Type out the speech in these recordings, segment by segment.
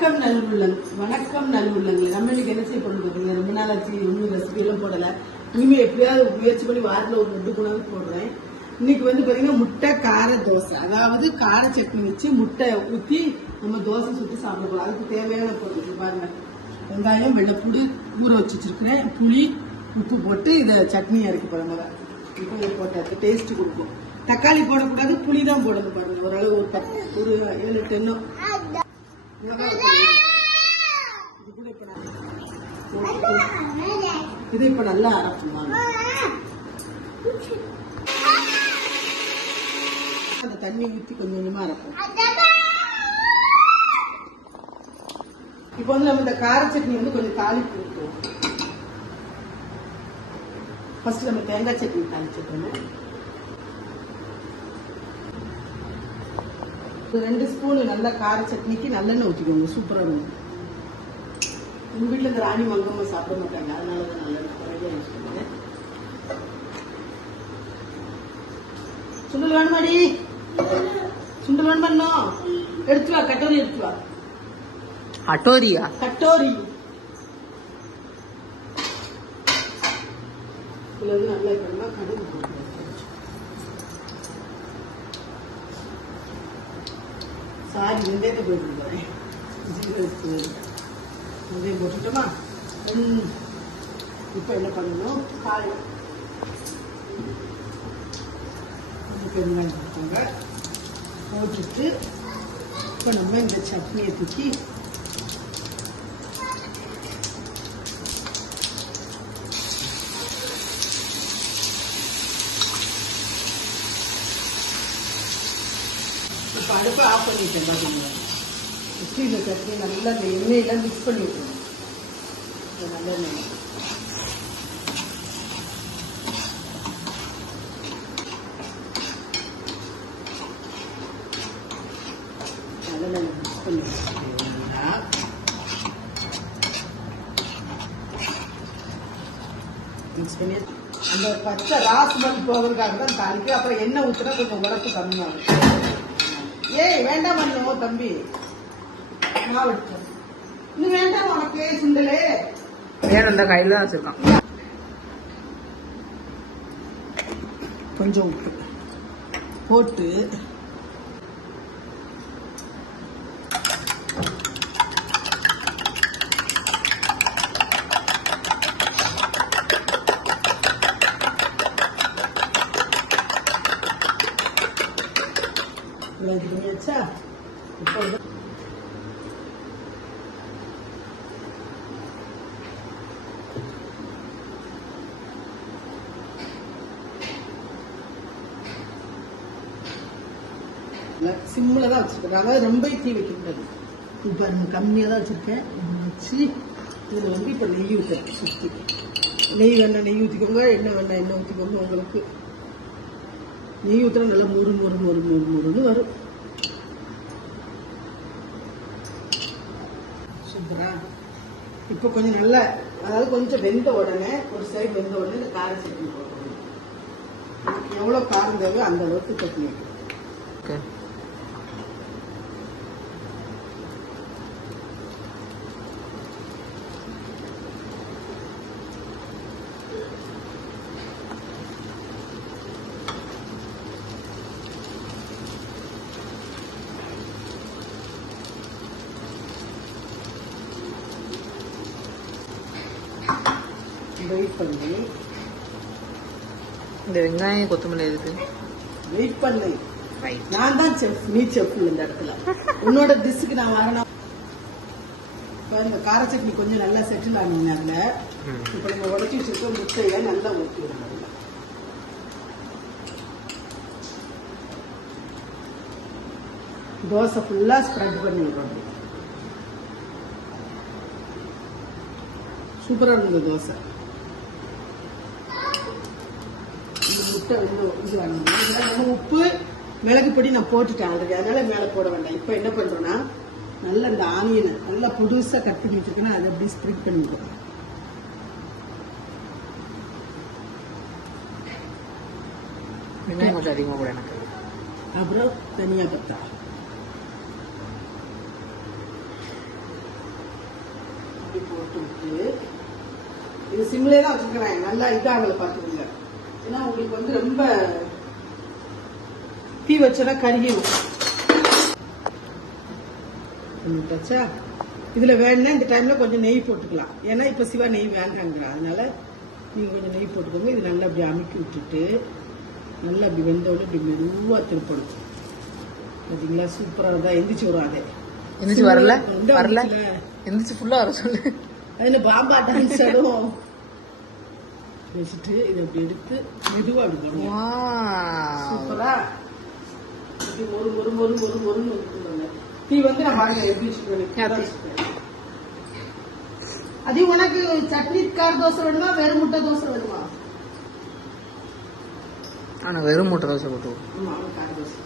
வணக்கம் நல்லுள்ளங்கள். நம்ம இன்னைக்கு என்ன செய்ய போறோம்? ரொம்ப நாள் ஆச்சு, ஒன்றும் ரெசிபி எல்லாம் போடல. இனிமே எப்படியாவது முயற்சி பண்ணி வாரத்தில் ஒரு 2 குணாவது போடுறேன். இன்னைக்கு வந்து பாத்தீங்கன்னா முட்டை கார தோசை, அதாவது கார சட்னி வச்சு முட்டை ஊத்தி நம்ம தோசை சுட்டு சாப்பிட போறோம். அதுக்கு தேவையான பொருள் பாருங்க: வெங்காயம், வெள்ளைப்பூடு ஊற வச்சிருக்கிறேன், புளி, உப்பு போட்டு இதை சட்னி அரைக்க போறோம். இப்போ போட்டாச்சு, டேஸ்ட் கொடுக்கும். தக்காளி போடக்கூடாது, புளி தான் போடணும். பாருங்க, ஓரளவு ஒரு 7-8 எண்ணம். இது இப்ப நல்லா அரைப்போம். அந்த தண்ணி ஊற்றி கொஞ்சம் கொஞ்சமா அரைப்போம். இப்ப வந்து நம்ம இந்த கார சட்னி வந்து கொஞ்சம் தாளிப்பு ஊற்றுவோம். ஃபர்ஸ்ட் நம்ம தேங்காய் சட்னி தாளிச்சுக்கணும். 2 ஸ்பூன் நல்ல கார சட்னிக்கு நல்லெண்ணெய் ஊற்றிக்கோங்க, சூப்பரா இருக்கும். உங்க வீட்டுல இந்த ராணி மங்கம்மா சாப்பிட மாட்டாங்க, அதனாலதான் நல்லெண்ணெய் யூஸ் பண்ணுறேன். சுண்டல் வேணுமாடி? சுண்டல் வேணுமா? எடுத்து வா, கட்டோரி எடுத்து வா. அட்டோரியா? கட்டோரி. இதுல வந்து நல்லா இருக்கணும்னா கடுகு போட்டு சாரி வெந்தயத்தை போயிட்டு போறேன். வெந்தயம் போட்டுட்டோமா? இப்ப என்ன பண்ணணும்? காயம் பெருங்காயம் போட்டுக்கோங்க. போட்டுட்டு இப்ப நம்ம இந்த சட்னியை தூக்கி இப்ப அடுப்பை ஆஃப் பண்ணிட்டேன். பாத்தீங்களா, இந்த சட்னி நல்லா இந்த எண்ணெயெல்லாம் மிக்ஸ் பண்ணி விட்டுருங்க. நல்லெண்ணெய் மிக்ஸ் பண்ணி மிக்ஸ் பண்ணி அந்த பச்சை ராஸ்மல் போகிறதுக்காக தான் தாளிக்கு. அப்புறம் எண்ணெய் ஊற்றுனா கொஞ்சம் உரப்பு கம்மியாகும். ஏய் வேண்டாம் பண்ணோ தம்பி, மாவு இன்னும் வேண்டாம் உனக்கு சுண்டலே. வேற கையில தான் வச்சிருக்கான். கொஞ்சம் உப்பு போட்டு வச்சா இப்போ சிம்ல தான் வச்சிருக்கேன். அதாவது ரொம்ப தீ வைக்கக்கூடாது. இப்போ கம்மியா தான் வச்சிருக்கேன். வச்சு இதுல வந்து இப்ப நெய் ஊற்றுறேன். சுத்தி நெய் வேணா நெய் ஊற்றிக்கோங்க, எண்ணெய் வேணா எண்ணெய் ஊற்றிக்கோங்க. உங்களுக்கு நெய் ஊற்றுனா நல்லா முருன்னு வரும். சூப்பரா. இப்போ கொஞ்சம் நல்லா, அதாவது கொஞ்சம் வெந்த உடனே, ஒரு சைடு வெந்த உடனே இந்த கார சட்னி போடணும். எவ்வளவு காரம் தேவையோ அந்த அளவுக்கு சட்னி. வெயிட் பண்ணி இந்த வெங்காயம் கொத்தமல்லி இருக்கு. வெயிட் பண்ணு, நான் தான் செஃப், நீ செஃப் இந்த இடத்துல. உன்னோட டிஷ்க்கு நான் வரணும். இந்த கார சட்னி கொஞ்சம் நல்லா செட்டில் ஆனதுனால இப்ப நம்ம உடச்சி வச்சிருக்க முட்டையை நல்லா ஊற்றி விடணும். தோசை ஃபுல்லா ஸ்ப்ரெட் பண்ணி விடணும். சூப்பரா இருந்தது தோசை. முட்டை இது உப்பு மிளகு பொடி நான் போட்டுட்டேன் ஆல்ரெடி, அதனால மேல போட வேண்டாம். இப்ப என்ன பண்றோம்னா, நல்லா இந்த ஆனியனை நல்லா புதுசா கட் பண்ணி வச்சிருக்கேன்னா அதை அப்படியே ஸ்ப்ரிட் பண்ணிடுவோம். வெங்காயம் கொஞ்சம் அதிகமாக கூட எனக்கு. அப்புறம் தனியா பத்தா போட்டு விட்டு இது சிம்லே தான் வச்சுக்கிறேன். நல்லா இதாகல பாத்துக்கோங்க. ஏன்னா உங்களுக்கு வந்து ரொம்ப தீ வச்சா கருகிடும். இதுல வேணும்னா இந்த டைம்ல கொஞ்சம் நெய் போட்டுக்கலாம். ஏன்னா இப்ப சிவா நெய் வேண்டாங்கிறா, அதனால நீங்க கொஞ்சம் நெய் போட்டுக்கோங்க. இது நல்லா அப்படி அமுக்கி விட்டுட்டு நல்லா அப்படி வெந்தோட இப்படி மெதுவா திருப்பணும். பாத்தீங்களா, சூப்பரா தான் எந்திரிச்சு வரும். அதே எந்திரிச்சு வரல வரல எந்திரிச்சு ஃபுல்லா வர சொல்லு. அது பாம்பா டான்ஸ் ஆடும். வச்சுட்டு இதை அப்படி எடுத்து மெதுவா அப்படி போடுங்க. சூப்பரா ஒரு ஒரு ஒரு ஒரு ஒரு டீ வந்து நான் பாருங்க எப்படி வச்சுக்கிறேன். அது உனக்கு சட்னி கார தோசை வேணுமா வெறும் முட்டை தோசை வேணுமா? ஆனா வெறும் முட்டை தோசை போட்டு. ஆமா, கார தோசை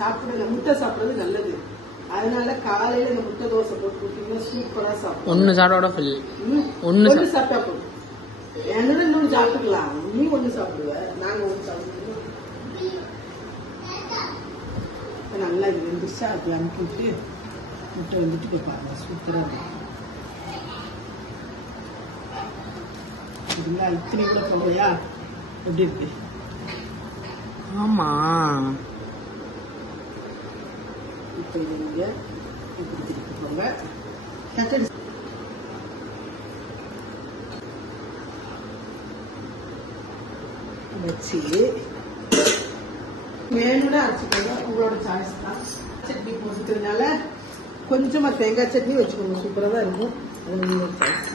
சாப்பிடுங்க. முட்டை சாப்பிடுறது நல்லது. அதனால காலையில இந்த முட்டை தோசை போட்டு கொடுத்தீங்கன்னா சூப்பரா சாப்பிடும். ஒன்னு சாப்பிட சொல்லி ஒன்னு சாப்பிட்டா போதும். என்னோட இன்னொன்னு சாப்பிட்டுக்கலாம். நீ ஒண்ணு சாப்பிடுவ, நாங்க ஒண்ணு சாப்பிடுவோம். நல்லா இது வெந்துச்சா அப்படி அனுப்பிட்டு முட்டை வந்துட்டு போய் பாருங்க, சூப்பரா இருக்கும். இதுங்களா இத்தனை கூட சொல்றியா? எப்படி இருக்கு? ஆமா, இப்போ இது நீங்க இப்படி திருப்பி போங்க. கச்சடி வச்சு வேணும்னா அரைச்சிக்கோங்க, உங்களோட சாய்ஸ் தான். சட்னி போட்டுக்கிறதுனால கொஞ்சமா தேங்காய் சட்னி வச்சுக்கோங்க, சூப்பரா தான் இருக்கும். அது உங்களோட சாய்ஸ்.